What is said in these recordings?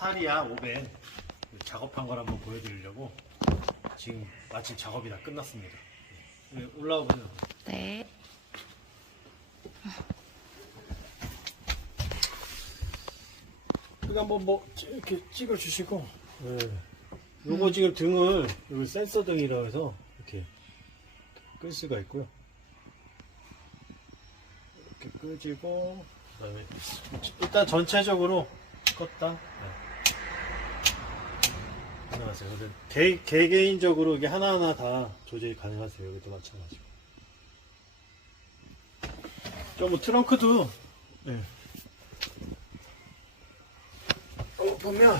스타리아 500 작업한 걸 한번 보여드리려고 지금 마침 작업이 다 끝났습니다. 네, 올라와 보세요. 네. 한번 뭐 이렇게 찍어 주시고 네. 요거 지금 등을 여기 센서 등이라 해서 이렇게 끌 수가 있고요 이렇게 끄지고 그다음에 일단 전체적으로 껐다 네. 가능하세요. 개, 개개인적으로 이게 하나하나 다 조절이 가능하세요. 여기도 마찬가지고. 저뭐 트렁크도 네. 어, 보면.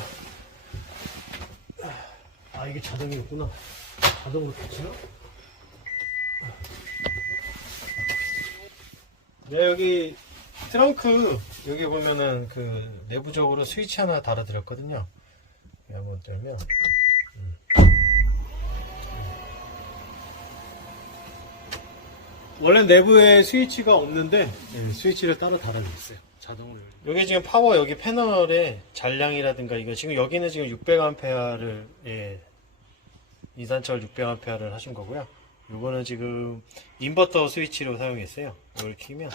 아 이게 자동이었구나. 자동으로 켜지나? 네 여기 트렁크 여기 보면은 그 내부적으로 스위치 하나 달아드렸거든요. 한번 들면 원래 내부에 스위치가 없는데 네, 스위치를 따로 달아줬어요. 자동으로 여기 지금 파워 여기 패널에 잔량이라든가 이거 지금 여기는 지금 600A를 예 이산철 600A를 하신 거고요. 요거는 지금 인버터 스위치로 사용했어요. 이걸 키면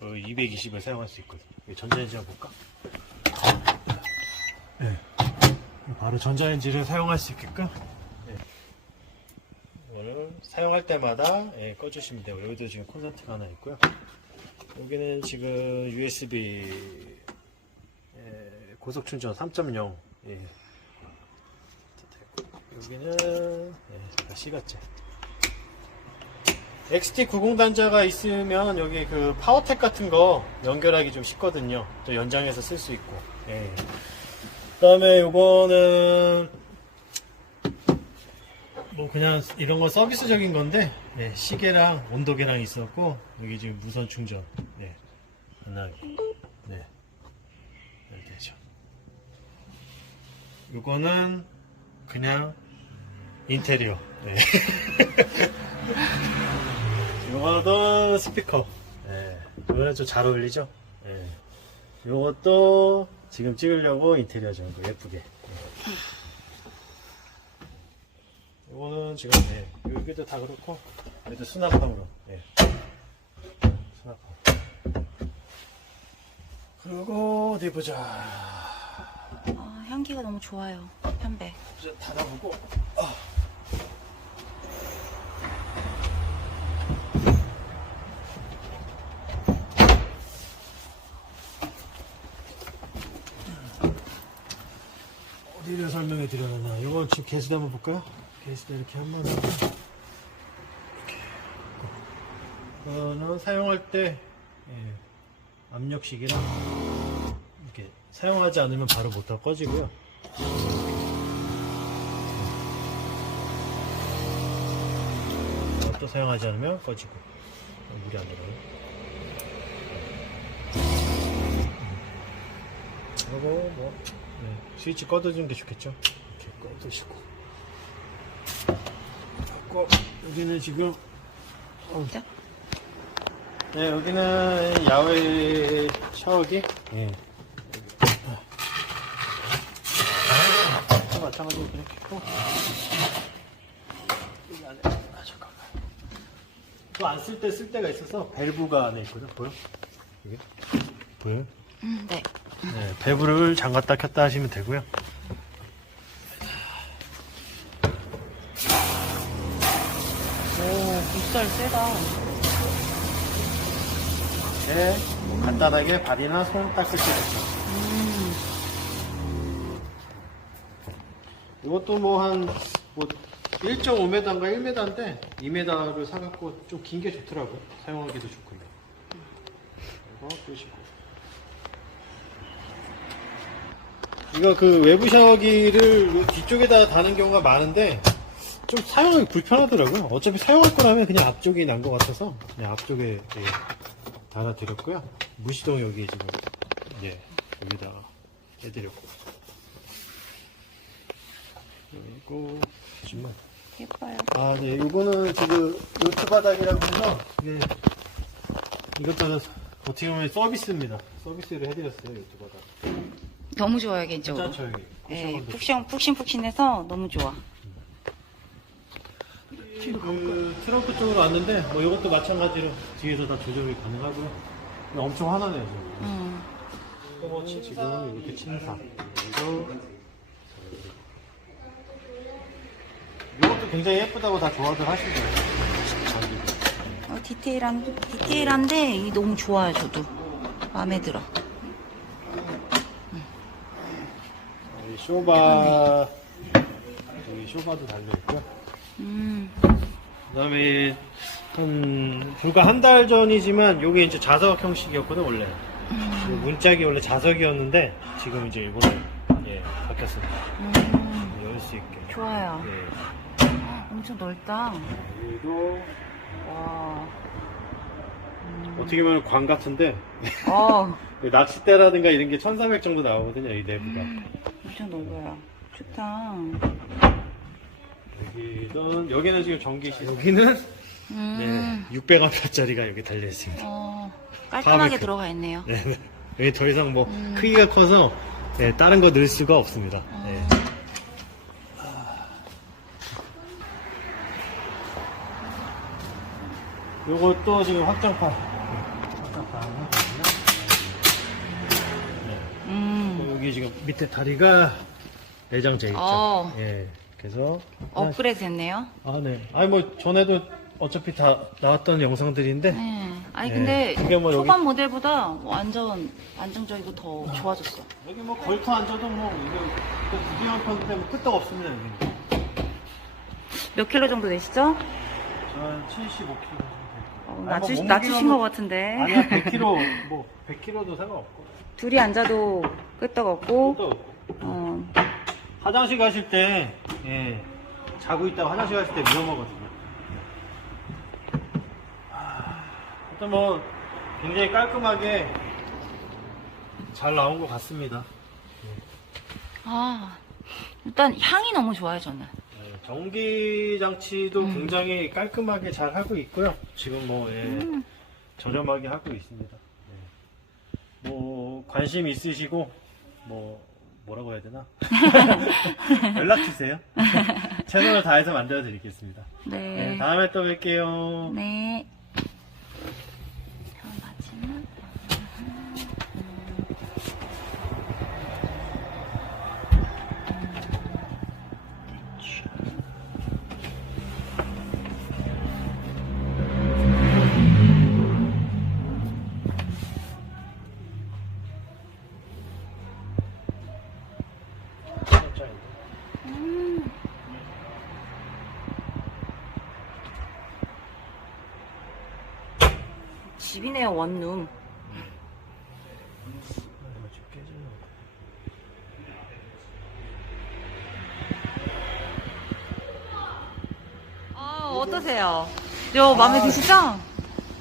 220을 사용할 수 있거든요. 전자레인지 한번 볼까? 네. 바로 전자레인지를 사용할 수 있게끔 사용할 때마다 예, 꺼주시면 돼요 여기도 지금 콘센트가 하나 있고요 여기는 지금 USB 예, 고속 충전 3.0 예. 여기는 예, C가째 XT90 단자가 있으면 여기 그 파워텍 같은 거 연결하기 좀 쉽거든요 또 연장해서 쓸 수 있고 예. 그 다음에 요거는 뭐 그냥 이런 건 서비스적인 건데 네, 시계랑 온도계랑 있었고 여기 지금 무선 충전 네 하나 네. 이렇게 되죠. 요거는 그냥 인테리어 네 요거도 스피커 네 요거는 좀 잘 어울리죠? 네 요것도 지금 찍으려고 인테리어 정도 예쁘게 이거는 지금 네, 여기도 다 그렇고 여기도 수납함으로 네. 수납함 그리고 어디 보자 아, 향기가 너무 좋아요. 편백. 이제 닫아보고 어디를 설명해 드려야 되나 이거 지금 게시대 한번 볼까요? 게시대 이렇게 한 번 이렇게 이거는 사용할 때 예, 압력식이랑 이렇게 사용하지 않으면 바로 모터 꺼지고요 또 사용하지 않으면 꺼지고 어, 물이 안 들어요. 그리고 뭐 네, 스위치 꺼두는 게 좋겠죠. 이렇게 꺼두시고. 그리고 여기는 지금 어, 자. 네 여기는 야외 샤워기. 예. 또 마찬가지로 이렇게 고 여기 안에 아 잠깐만. 또 안 쓸 때 쓸 때가 있어서 밸브가 안에 있거든. 보여? 이게 보여? 음, 네. 네, 밸브를 잠갔다 켰다 하시면 되고요. 오, 물살 세다. 네, 뭐 간단하게 발이나 손 닦을 때 좋죠. 음, 이것도 뭐 한 뭐 1.5m인가 1m인데 2m를 사갖고 좀 긴 게 좋더라고. 사용하기도 좋고요. 이거 끄시고. 이거 그 외부 샤워기를 요 뒤쪽에다 다는 경우가 많은데 좀 사용하기 불편하더라고요. 어차피 사용할 거라면 그냥 앞쪽이 난 것 같아서 그냥 앞쪽에 예, 달아드렸고요. 무시동 여기 지금 예, 여기다가 해드렸고. 그리고 정말 예뻐요. 아, 네. 이거는 지금 요트 바닥이라고 해서 이게 이것도 어떻게 보면 서비스입니다. 서비스를 해드렸어요 유튜버가. 너무 좋아요, 개인적으로. 괜찮죠 여기. 네, 쿠션도 푹신, 푹신푹신해서 너무 좋아. 그 트렁크 쪽으로 왔는데 뭐 이것도 마찬가지로 뒤에서 다 조절이 가능하고요. 근데 엄청 화나네요 지금. 음. 어, 지금 이렇게 침사. 그리고 이것도 굉장히 예쁘다고 다 좋아들 하시고요. 어, 디테일한, 디테일한데 이게 너무 좋아요, 저도. 마음에 들어. 여기 쇼바 여기 쇼바도 달려 있고요. 음. 그다음에 한 불과 한 달 전이지만 요게 이제 자석 형식이었거든 원래. 그 문짝이 원래 자석이었는데 지금 이제 이거는 예 바뀌었습니다. 음. 열 수 있게. 좋아요. 예. 엄청 넓다. 그리고 와. 어떻게 보면 광 같은데 어, 낚싯대라든가 이런 게 1300 정도 나오거든요 이 내부가. 엄청 넓어요. 좋다. 여기는 여기는 지금 전기 시. 여기는 음. 네 600A짜리가 여기 달려 있습니다. 어, 깔끔하게 바베큐. 들어가 있네요. 네, 네. 여기 더 이상 뭐 크기가 커서 네, 다른 거 넣을 수가 없습니다. 네. 요것도 지금 확장판. 확장판. 음. 여기 지금 밑에 다리가 내장재 있죠. 어. 예. 그래서 업그레이드 됐네요. 아 네. 아니 뭐 전에도 어차피 다 나왔던 영상들인데 네. 아니 네. 근데 그게 뭐 여기- 초반 모델보다 완전 안정적이고 더 좋아졌어. 여기 뭐 걸터 앉아도 뭐 이거 구경한 편 때문에 끄떡 없습니다 여기. 몇 킬로 정도 되시죠? 저는 75kg. 어, 낮추, 낮추신 것 같은데. 아니야 100kg 뭐 100kg도 상관없고. 둘이 앉아도 끄떡 없고. 또 어, 화장실 가실 때 예, 자고 있다가 화장실 가실 때 위험하거든요. 아, 일단 뭐 굉장히 깔끔하게 잘 나온 것 같습니다. 아, 일단 향이 너무 좋아요 저는. 네, 전기 장치도 굉장히 깔끔하게 잘 하고 있고요. 지금 뭐 예, 저렴하게 하고 있습니다. 네. 뭐 관심 있으시고 뭐 뭐라고 해야 되나 연락 주세요. 최선을 다해서 만들어 드리겠습니다. 네, 네. 다음에 또 뵐게요. 네. 집이네요 원룸. 아 어떠세요? 저 마음에 드시죠?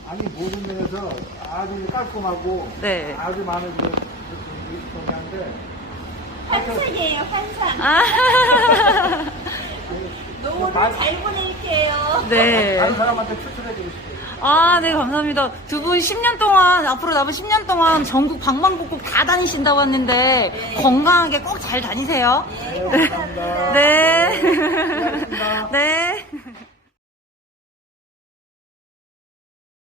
아니 모든 면에서 아주 깔끔하고 네. 아주 마음에 들어 동양인데 환상이에요, 환상. 아, 노후를 잘 보낼게요. 네. 다른 사람한테 추천해주고 싶어요. 아, 네, 감사합니다. 두 분 10년 동안, 앞으로 남은 10년 동안 전국 방방곡곡 다 다니신다고 했는데, 건강하게 꼭 잘 다니세요. 네, 감사합니다. 네. 고맙습니다. 네.